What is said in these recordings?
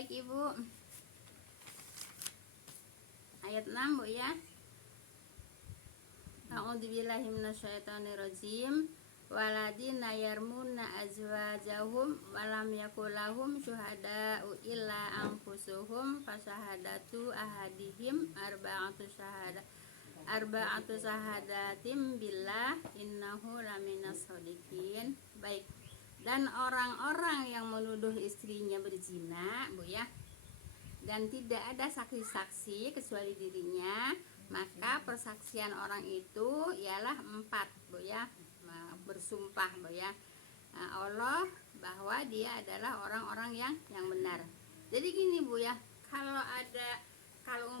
Baik Ibu. Ayat 6 Bu ya. A'udzubillahi minasyaitonirrajim. Waladina yarmuna azwajahum walam yakulahum syuhada'u illa anfusuhum fasyahadatu ahadihim arba'atu syahadatim billah innahu laminas shodiqin. Baik. Dan orang-orang yang menuduh istrinya berzina Bu ya, dan tidak ada saksi-saksi kecuali dirinya, maka persaksian orang itu ialah 4 Bu ya, bersumpah Bu ya, Allah bahwa dia adalah orang-orang yang benar. Jadi gini Bu ya, kalau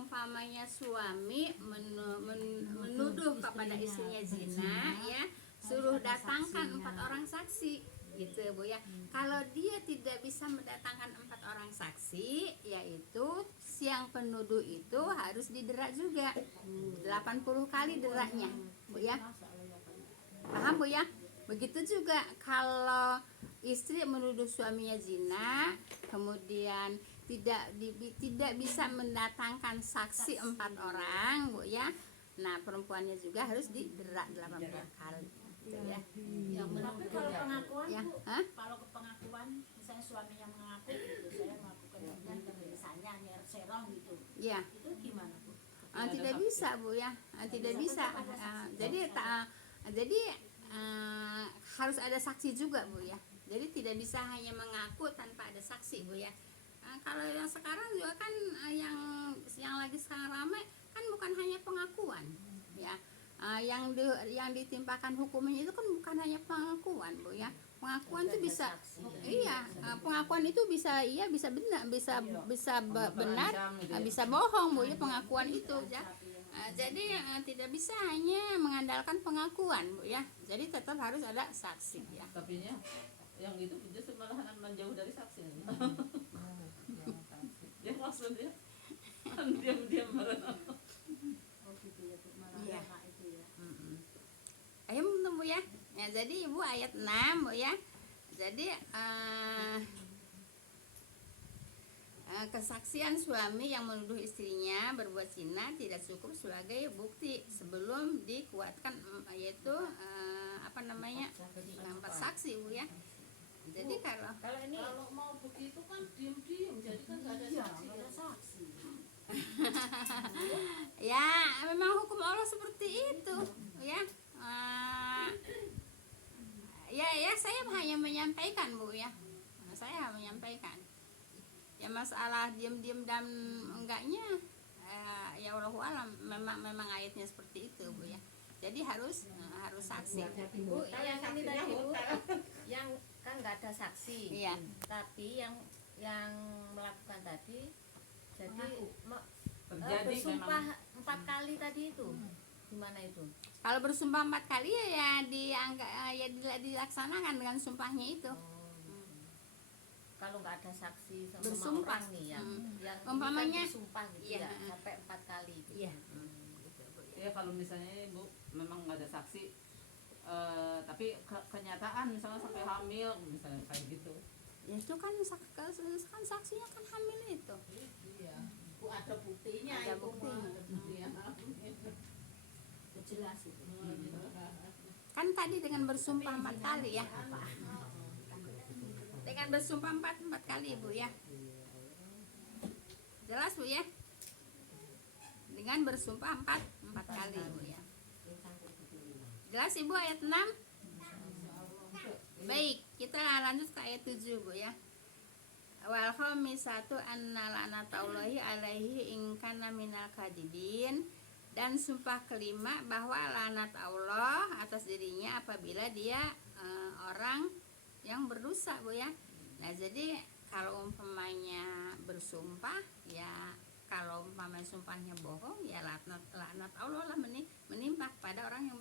umpamanya suami menuduh kepada istrinya zina ya, suruh datangkan 4 orang saksi gitu Bu ya. Kalau dia tidak bisa mendatangkan 4 orang saksi, yaitu si yang penuduh itu harus didera juga 80 kali deranya Bu ya. Paham Bu ya? Begitu juga kalau istri menuduh suaminya zina, kemudian tidak bisa mendatangkan saksi 4 orang Bu ya. Nah, perempuannya juga harus didera 80 kali gitu ya. Tapi kalau pengakuan Ya, Bu, kalau pengakuan misalnya suaminya mengaku gitu, saya melakukan zina misalnya nyer serong gitu. Ya. Itu gimana Bu? Tidak bisa Bu ya. Tidak bisa. Jadi harus ada saksi juga Bu ya. Jadi tidak bisa hanya mengaku tanpa ada saksi Bu ya. Kalau yang sekarang juga kan yang lagi sekarang ramai kan bukan hanya pengakuan ya. Yang ditimpakan hukumnya itu kan bukan hanya pengakuan Bu ya. Pengakuan itu bisa pengakuan itu bisa benar, bisa bohong Bu ya, pengakuan itu ya. Jadi tidak bisa hanya mengandalkan pengakuan Bu ya. Jadi tetap harus ada saksi ya. Tapi yang itu justru malahan menjauh dari saksi. Ya maksudnya kan diam-diam marah. Oh gitu ya Bu, malah Iya. itu ya. Ayo Bu ya. Ya, jadi Ibu ayat 6 Bu ya. Jadi kesaksian suami yang menuduh istrinya berbuat zina tidak cukup sebagai bukti sebelum dikuatkan, yaitu 4 saksi Bu ya. Jadi kalau ini Kalau mau begitu kan diem-diem, jadi kan nggak ada saksi. nggak ada saksi. ya memang hukum Allah seperti itu ya. Ya saya hanya menyampaikan Bu ya. Saya menyampaikan. Ya masalah diam-diam dan enggaknya ya wallahu alam, memang ayatnya seperti itu Bu ya. Jadi harus saksi. Bu, yang ini tadi Bu, yang kan nggak ada saksi. Iya. Tapi yang melakukan tadi jadi Terjadi bersumpah memang. 4 kali tadi itu. Gimana itu? Kalau bersumpah 4 kali ya dilaksanakan dengan sumpahnya itu. Kalau nggak ada saksi sama Bersumpah. orang nih yang Umpamanya, ini kan bersumpah gitu iya, ya sampai 4 kali gitu. Iya. Ya kalau misalnya Bu memang nggak ada saksi, tapi kenyataan misalnya sampai hamil misalnya kayak gitu. Ya itu kan saksinya kan hamil itu. Iya. Bu ada buktinya. Ada Ibu, buktinya. mah, ada buktinya. Jelas itu. Kan tadi dengan bersumpah 4 kali ya. Dengan bersumpah 4 kali Bu ya. Jelas Bu ya. Dengan bersumpah 4 kali Bu ya. Jelas Ibu ayat 6. Baik, kita lanjut ke ayat 7 Bu ya. Wal khamisatu anna la'natullahi alaihi in kana minal kadibin. Dan sumpah kelima bahwa laknat Allah atas dirinya apabila dia orang yang berdosa Bu ya. Nah, jadi kalau umpamanya bersumpah ya, kalau umpamanya sumpahnya bohong ya laknat Allah lah menimpa pada orang yang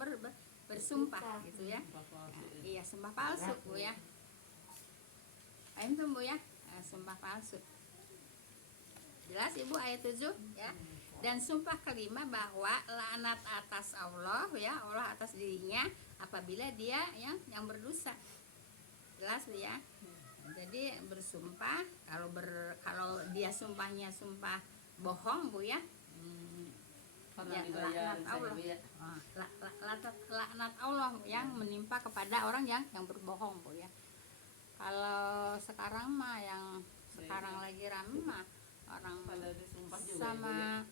bersumpah gitu ya. Iya, sumpah palsu Bu ya. Paham tuh Bu ya? Sumpah palsu. Jelas Ibu ayat 7 ya. Dan sumpah kelima bahwa laknat atas Allah ya, Allah atas dirinya apabila dia yang berdosa. Jelas Bu ya. Jadi bersumpah kalau dia sumpahnya sumpah bohong Bu ya, Karena ya, dibayar laknat misalnya, Allah. Bu, ya. Laknat Allah yang menimpa kepada orang yang berbohong Bu ya. Kalau sekarang mah yang sekarang lagi rame mah orang Pada disumpah juga ya, Bu, ya. sama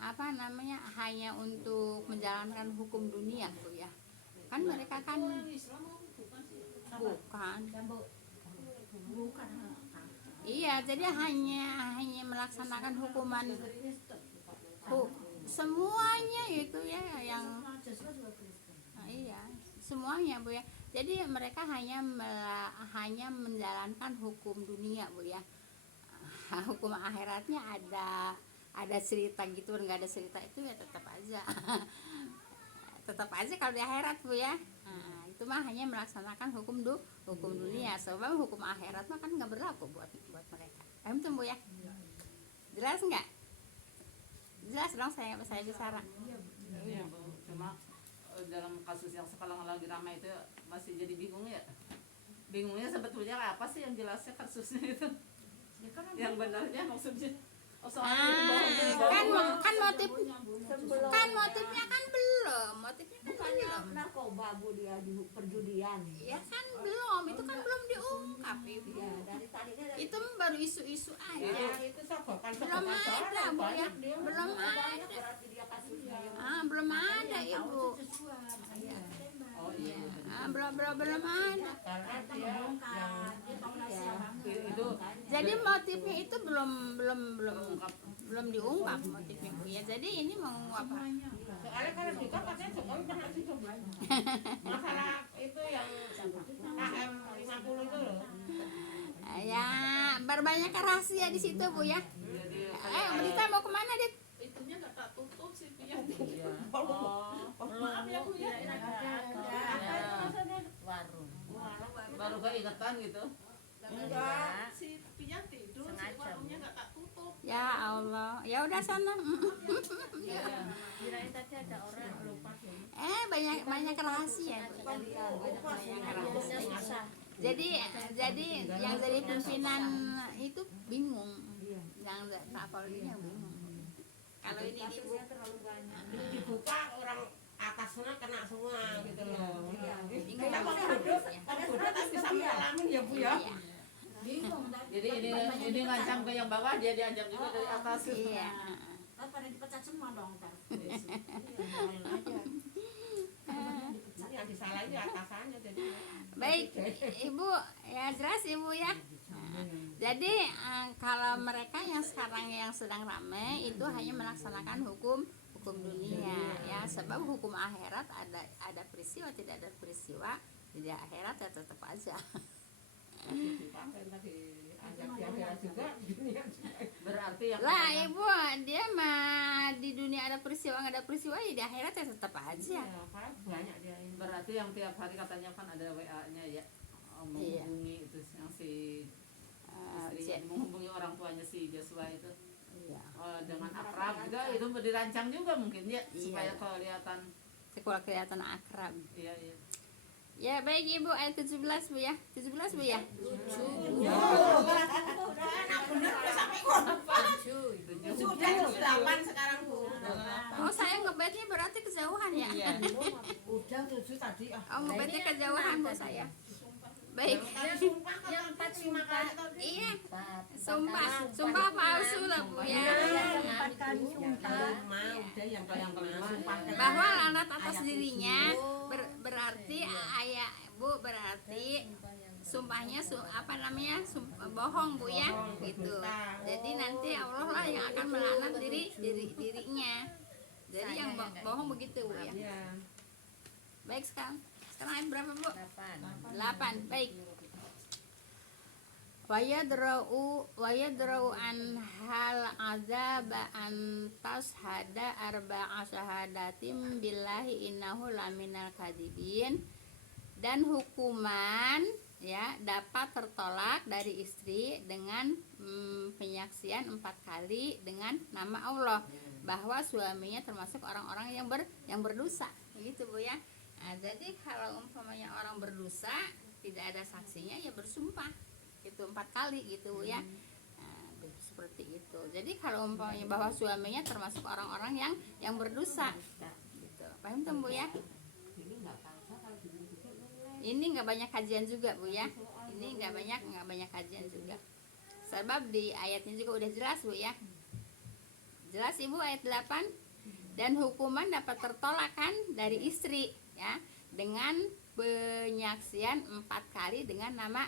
apa namanya, hanya untuk menjalankan hukum dunia Bu ya. Kan mereka kan bukan. Bukan. Iya, jadi hanya melaksanakan hukuman semuanya itu ya yang iya, semuanya Bu ya. Jadi mereka hanya menjalankan hukum dunia Bu ya. Hukum akhiratnya ada cerita gitu, enggak ada cerita itu ya tetap aja. Tetap aja kalau di akhirat Bu ya. Nah, itu mah hanya melaksanakan hukum dunia. Sebab hukum akhirat mah kan nggak berlaku buat mereka. Paham tuh Bu ya? Jelas nggak? Jelas dong saya bicara. Iya, Bu. Cuma dalam kasus yang sekarang lagi ramai itu masih jadi bingung ya. Bingungnya sebetulnya apa sih yang jelasnya kasusnya itu? Yang benarnya maksudnya. Oh, soalnya itu bohong. Kan motifnya kan belum. Bukannya narkoba Bu dia di perjudian. Ya kan belum, itu kan belum diungkap Ibu. Ya, dari tadinya dari Itu baru isu-isu aja. itu sokokan Belum ada Bu ya. Belum ada. berarti dia kasusnya yang Belum ada Ibu. Oh iya. Belum ada. karena dia yang Itu Jadi motifnya itu belum ungkap. diungkap motifnya Bu ya. Jadi ini mau apa? soalnya kalau nikah katanya Jokowi pernah sih coba masalah itu yang KM 50 itu loh. Ya, berbanyak rahasia di situ Bu ya. Jadi Berita mau kemana Dit? Itunya nggak tak tutup sih Bu ya. Maaf ya Bu ya. Warung. baru keingetan gitu. Enggak. Si Pinya tidur, si Sengaja, warungnya nggak tak tutup. Ya Allah, ya udah sana. Iya. Kirain tadi ada orang lupa. Banyak rahasia. Susah. Jadi yang jadi pimpinan itu bingung. Yang apalagi bingung. Kalau ini Dibuka orang atasnya kena semua gitu loh. bingung. Kita mau hidup tapi bisa ngalamin ya Bu ya. Iya. Bingung Jadi ini ngancam ke yang bawah, dia diancam juga dari atas. Iya. kan pada dipecat semua dong ntar. Yang disalahin ya atasannya jadi. Baik, Ibu, ya jelas Ibu ya. Jadi kalau mereka yang sekarang yang sedang ramai itu hanya melaksanakan hukum dunia ya, sebab hukum akhirat ada peristiwa, tidak ada peristiwa di akhirat ya tetap aja. Dipakai tadi ajak di akhirat juga dunia juga. Berarti yang Lah Ibu, dia mah di dunia ada peristiwa nggak ada peristiwa ya di akhirat ya tetap aja. Ya, kan banyak dia ini. berarti yang tiap hari katanya kan ada WA-nya ya, menghubungi itu yang si istrinya menghubungi orang tuanya si Joshua itu. Iya. Dengan akrab juga itu dirancang juga mungkin ya, supaya Iya. kelihatan. Sekolah kelihatan akrab. Iya iya. Ya baik Ibu, ayat 17 Bu ya. 17 Bu ya. Sudah 8 sekarang Bu. Oh saya ngebatnya berarti kejauhan ya. Udah 7 tadi ah. Oh ngebatnya kejauhan Bu saya. Baik. Yang 4 sumpah. Iya. Sumpah Sumpah palsu lah Bu ya. 4 kali sumpah. Udah yang kelima sumpah. Bahwa lanat atas dirinya berarti ayah Bu, berarti sumpahnya bohong Bu ya gitu. Jadi nanti Allah lah yang akan melaknat dirinya. Jadi yang bohong begitu Bu ya. Iya. Baik sekarang ayat berapa Bu? 8. 8. Baik. Wayadra'u an hal azaba an tashhada arba'a syahadatim billahi innahu laminal kadibin. Dan hukuman ya dapat tertolak dari istri dengan penyaksian 4 kali dengan nama Allah bahwa suaminya termasuk orang-orang yang berdosa, begitu Bu ya. Nah, jadi kalau umpamanya orang berdosa tidak ada saksinya ya bersumpah itu 4 kali gitu Bu ya. Nah, seperti itu. Jadi kalau umpamanya bahwa suaminya termasuk orang-orang yang berdosa gitu. Paham tuh Bu ya? Ini nggak banyak kajian juga Bu ya. Ini nggak banyak kajian juga. Sebab di ayatnya juga udah jelas Bu ya. Jelas Ibu ayat 8. Dan hukuman dapat tertolakkan dari istri ya dengan penyaksian 4 kali dengan nama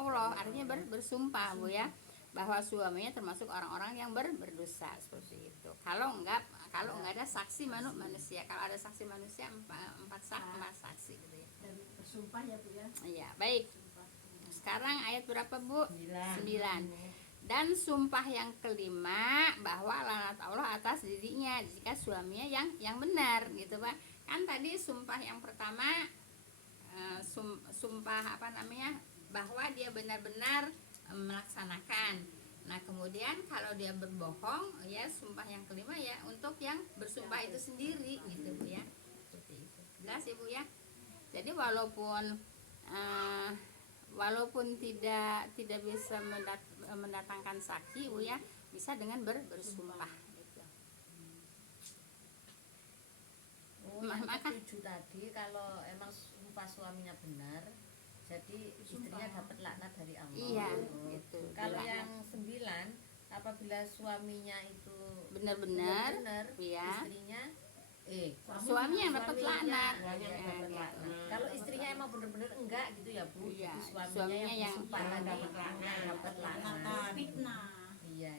Allah. Artinya bersumpah Bu ya bahwa suaminya termasuk orang-orang yang berdosa seperti itu. Kalau enggak ada saksi manusia. Kalau ada saksi manusia 4 saksi gitu ya. Dan bersumpah ya Bu ya. Iya, baik. Sumpah. Sekarang ayat berapa Bu? 9. 9. Dan sumpah yang kelima bahwa laknat Allah atas dirinya jika suaminya yang benar gitu Pak. Kan tadi sumpah yang pertama sumpah bahwa dia benar-benar melaksanakan. Nah kemudian kalau dia berbohong ya sumpah yang kelima ya untuk yang bersumpah itu sendiri gitu Bu ya. Seperti itu. Jelas Ibu ya. Jadi walaupun tidak bisa mendatangkan saksi Bu ya, bisa dengan bersumpah gitu. Yang Maka ketujuh tadi kalau emang sumpah suaminya benar, jadi istrinya dapat laknat dari Allah. iya gitu. Kalau Dilaknat. yang 9, apabila suaminya itu benar-benar benar, ya. istrinya Suami yang dapat laknat. suaminya yang dapat Ya, laknat. gitu. Kalau istrinya emang benar-benar enggak gitu ya Bu. Iya, Jadi suaminya suaminya yang yang bersumpah tadi dapat laknat. Fitnah. Iya.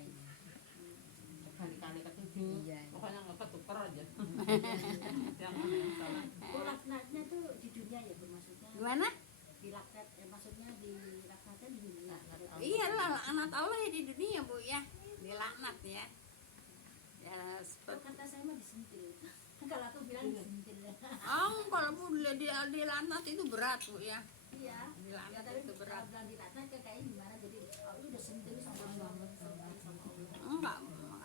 Kali-kali ketujuh. Iya. Pokoknya nggak ketuker aja. Yang salah. Oh, laknatnya tuh di dunia ya Bu maksudnya. Gimana? Di laknat maksudnya di laknatnya di dunia. Iya lah laknat Allah ya di dunia Bu ya. Dilaknat ya. Ya Oh, seperti kata saya mah disentil. Kalau aku bilang disentil. kalau Bu dilaknat itu berat Bu ya. Iya. Dilaknat Ya, tapi itu berat. kalau bilang dilaknat kayaknya gimana jadi aku udah sentil sama Allah sama Allah. Enggak,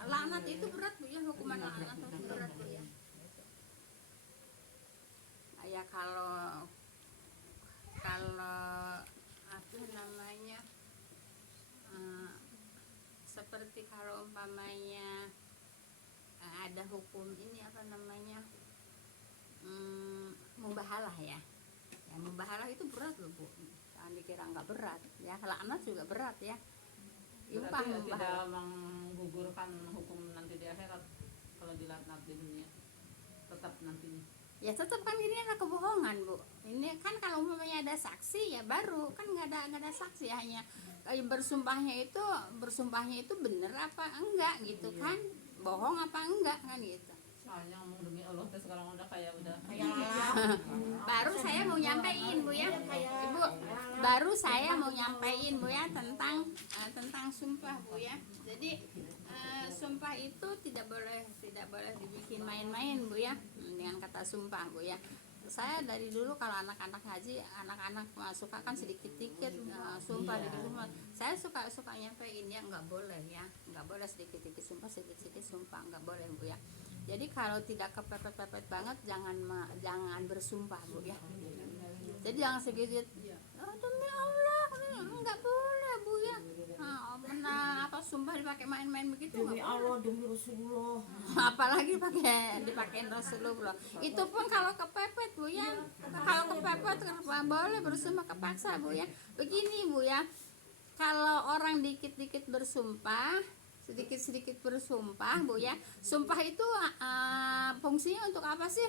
laknat itu berat Bu ya, hukuman laknat itu berat Bu ya. Ya kalau apa namanya seperti kalau umpamanya ada hukum ini apa namanya mubahalah ya. Ya mubahalah itu berat loh Bu. Jangan dikira nggak berat ya. Laknat juga berat ya. Impah Berarti ya tidak mubahalah. menggugurkan hukum nanti di akhirat kalau dilaknat di dunia. Tetap nantinya. Ya tetap kan ini ada kebohongan Bu. Ini kan kalau umpamanya ada saksi ya baru kan nggak ada saksi hanya bersumpahnya itu bener apa enggak gitu kan, bohong apa enggak kan gitu. Soalnya ngomong demi Allah terus sekarang udah kayak Baru saya mau nyampein Bu ya, Ibu. Baru saya mau nyampein Bu ya tentang sumpah Bu ya. Jadi sumpah itu tidak boleh dibikin main-main Bu ya dengan kata sumpah Bu ya. Saya dari dulu kalau anak-anak haji, anak-anak suka kan sedikit-sedikit sumpah gitu. Saya suka nyampein ya nggak boleh sedikit-sedikit sumpah nggak boleh Bu ya. Jadi kalau tidak kepepet-pepet banget jangan bersumpah Bu ya. Jadi jangan sedikit demi Allah nggak boleh Bu ya. Sumpah dipakai main-main begitu Demi Allah, demi Rasulullah. apalagi dipakein Rasulullah. Itu pun kalau kepepet Bu ya. Kalau kepepet boleh bersumpah kepaksa Bu ya. Begini Bu ya. Kalau orang dikit-dikit bersumpah, sedikit-sedikit bersumpah Bu ya. Sumpah itu fungsinya untuk apa sih?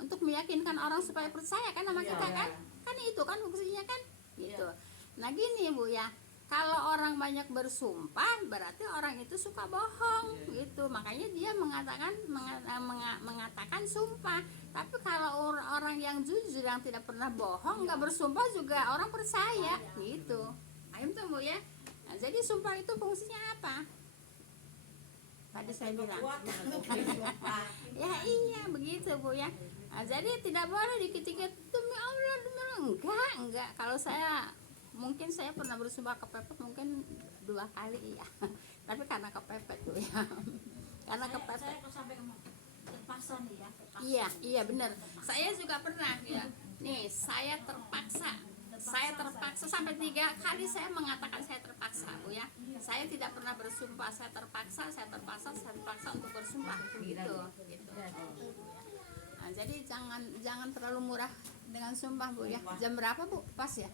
Untuk meyakinkan orang supaya percaya kan sama kita kan? Kan itu kan fungsinya kan? Gitu. Nah gini Bu ya. Kalau orang banyak bersumpah berarti orang itu suka bohong gitu. Makanya dia mengatakan sumpah. Tapi kalau orang yang jujur yang tidak pernah bohong nggak bersumpah juga orang percaya gitu. Ayo tuh Bu ya. Nah, jadi sumpah itu fungsinya apa? Tadi saya bilang. Ya iya begitu Bu ya. Nah, jadi tidak boleh dikit-dikit demi Allah enggak. Kalau mungkin saya pernah bersumpah kepepet mungkin 2 kali ya. Tapi karena kepepet Bu ya. Karena kepepet. Saya kok sampai ngomong terpaksa nih ya. Iya benar. Saya juga pernah ya. Nih saya terpaksa Saya terpaksa sampai 3 kali saya mengatakan saya terpaksa, Bu ya. Saya tidak pernah bersumpah saya terpaksa untuk bersumpah gitu. Nah, jadi jangan terlalu murah dengan sumpah, Bu ya. Jam berapa, Bu? Pas ya?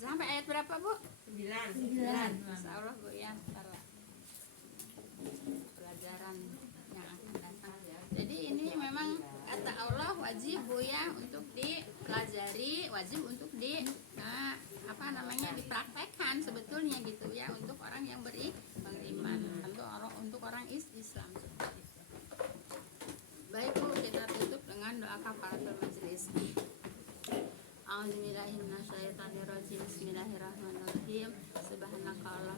Sampai ayat berapa, Bu? 9. Insya Allah, Bu ya. Ntar pelajaran yang akan datang. Jadi ini memang kata Allah wajib, Bu ya, untuk dipelajari, wajib untuk dipraktekkan sebetulnya gitu ya, untuk orang yang beriman, tentu untuk orang Islam. Baik, Bu, kita tutup dengan doa kafaratul majelis. A'udzubillahi minasyaitonirrajim. Bismillahirrahmanirrahim. Subhanakallahumma